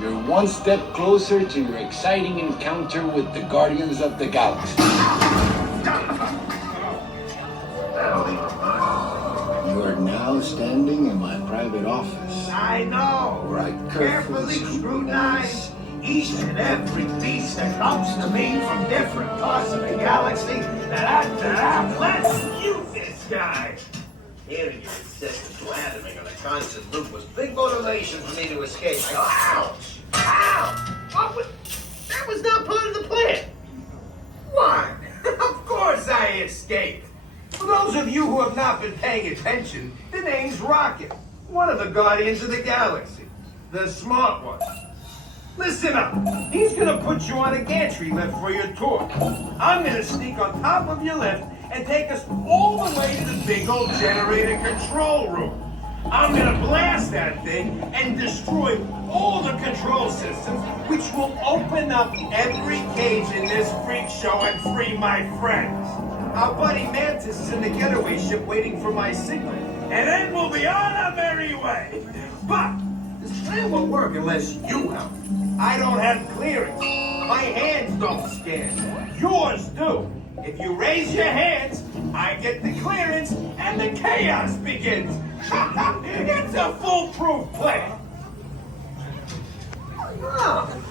You're one step closer to your exciting encounter with the Guardians of the Galaxy. You are now standing in my private office. I know. Where I carefully scrutinize each and every piece that comes to me from different parts of the galaxy. Let's use this guy. Hearing your insistent blathering on a constant loop was big motivation for me to escape. I go, ouch! Ow! That was not part of the plan. What? Of course I escaped. For those of you who have not been paying attention, the name's Rocket, one of the Guardians of the Galaxy. The smart one. Listen up. He's gonna put you on a gantry lift for your tour. I'm gonna sneak on top of your lift and take us all the way to the big old generator control room. I'm gonna blast that thing and destroy all the control systems, which will open up every cage in this freak show and free my friends. Our buddy Mantis is in the getaway ship waiting for my signal. And then we'll be on our merry way. But this plan won't work unless you help. I don't have clearance. My hands don't scan. Yours do. If you raise your hands, I get the clearance and the chaos begins. It's a foolproof plan. Oh.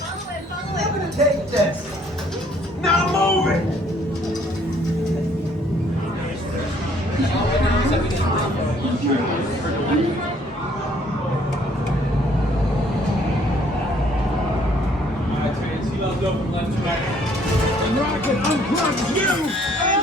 I'm gonna take this. Now move it. Go from left to right. And Rocket unplugs you!